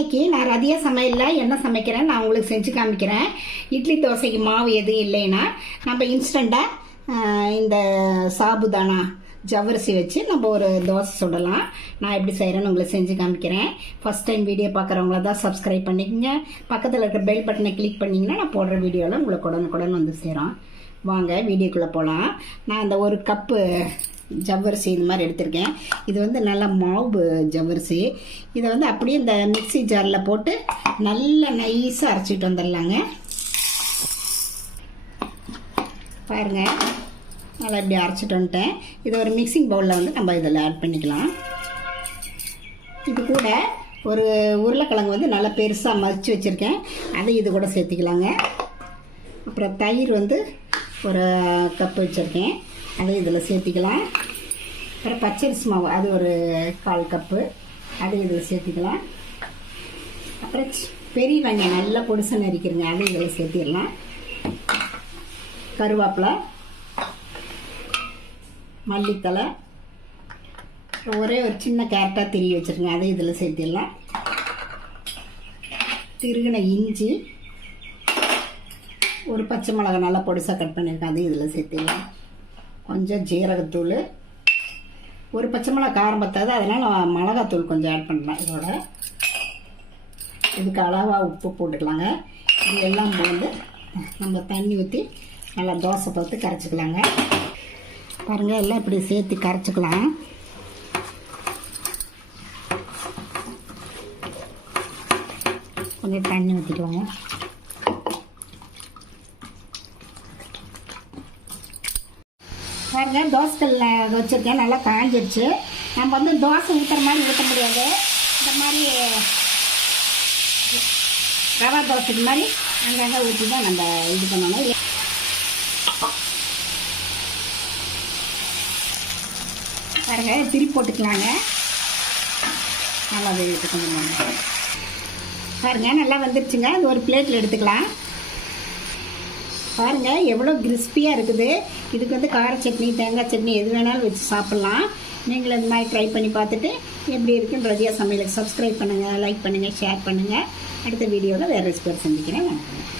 மதிய சமையலில் என்ன சமைக்கிறேன் நான் உங்களுக்கு செஞ்சு காமிக்கிறேன். இட்லி தோசைக்கு மாவு எதுவும் இல்லைன்னா நம்ம இன்ஸ்டண்ட்டாக இந்த சாபுதானா ஜவ்வரிசி வச்சு நம்ம ஒரு தோசை சுடலாம். நான் எப்படி செய்கிறேன்னு உங்களுக்கு செஞ்சு காமிக்கிறேன். ஃபஸ்ட் டைம் வீடியோ பார்க்குறவங்கள தான் சப்ஸ்கிரைப் பண்ணிக்கங்க. பக்கத்தில் இருக்கிற பெல் பட்டனை கிளிக் பண்ணிங்கன்னா நான் போடுற வீடியோவில் உங்களுக்கு உடனுக்குடன் வந்து சேரும். வாங்க வீடியோக்குள்ளே போகலாம் நான் அந்த ஒரு கப்பு ஜவ்வரிசி இந்த மாதிரி எடுத்திருக்கேன். இது வந்து நல்லா மாவு ஜவ்வரிசி. இதை வந்து அப்படியே இந்த மிக்ஸி ஜாரில் போட்டு நல்லா நைஸாக அரைச்சிட்டு வந்துடலாங்க. பாருங்கள் நல்லா இப்படி அரைச்சிட்டு வந்துட்டேன். இதை ஒரு மிக்சிங் பவுலில் வந்து நம்ம இதில் ஆட் பண்ணிக்கலாம். இது கூட ஒரு உருளைக்கிழங்கு வந்து நல்லா பெருசாக மறித்து வச்சுருக்கேன். அதை இது கூட சேர்த்திக்கலாங்க. அப்புறம் தயிர் வந்து ஒரு கப் வச்சுருக்கேன். அதை இதில் சேர்த்திக்கலாம். அப்புறம் பச்சரிசி மாவு அது ஒரு கால் கப்பு. அது இதில் சேர்த்திக்கலாம். அப்புறம் பெரிய வெங்காயம் நல்லா பொடிசை நறுக்கிருங்க. அதை இதில் சேர்த்திடலாம். கருவேப்பிலை மல்லித்தலை ஒரே ஒரு சின்ன கேரட்டாக திரி வச்சுருங்க அதை இதில் சேர்த்திடலாம். திருகின இஞ்சி ஒரு பச்சை மிளகா நல்லா பொடிசாக கட் பண்ணியிருக்கேன். அதையும் இதில் சேர்த்திடலாம். கொஞ்சம் ஜீரகத்தூள் ஒரு பச்சை மிளகா காரம் பத்தாது. அதனால் மிளகாத்தூள் கொஞ்சம் ஆட் பண்ணலாம் இதோட. இதுக்கு அளவாக உப்பு போட்டுக்கலாங்க. இது எல்லாம் வந்து நம்ம தண்ணி ஊற்றி நல்லா தோசை பார்த்து கரைச்சிக்கலாங்க. பாருங்கள் எல்லாம் இப்படி சேர்த்து கரைச்சிக்கலாம். கொஞ்சம் தண்ணி ஊற்றிக்குவாங்க பாருங்க தோசைக்கல்ல வச்சுருக்கேன். நல்லா காஞ்சிருச்சு. நம்ம வந்து தோசை ஊற்றுற மாதிரி ஊற்ற முடியாது. இந்த மாதிரி ரவா தோசைக்கு மாதிரி அங்கங்கே ஊற்றி தான் நம்ம இது பண்ணணும். பாருங்க திருப்பி போட்டுக்கலாங்க. நல்லா வேகிட்டு கொஞ்சம் பாருங்க நல்லா வந்துருச்சுங்க. அது ஒரு பிளேட்டில் எடுத்துக்கலாம். பாருங்க எவ்வளோ கிறிஸ்பியாக இருக்குது. இதுக்கு வந்து கார சட்னி தேங்காய் சட்னி எது வேணாலும் வச்சு சாப்பிட்லாம். நீங்களும் இந்த மாதிரி ட்ரை பண்ணி பார்த்துட்டு எப்படி இருக்குன்னு ரதியா சமையலுக்கு சப்ஸ்கிரைப் பண்ணுங்கள் லைக் பண்ணுங்கள் ஷேர் பண்ணுங்கள் அடுத்த வீடியோவில் வேறு ரெசிபி சந்திக்கிறேன். வணக்கம்.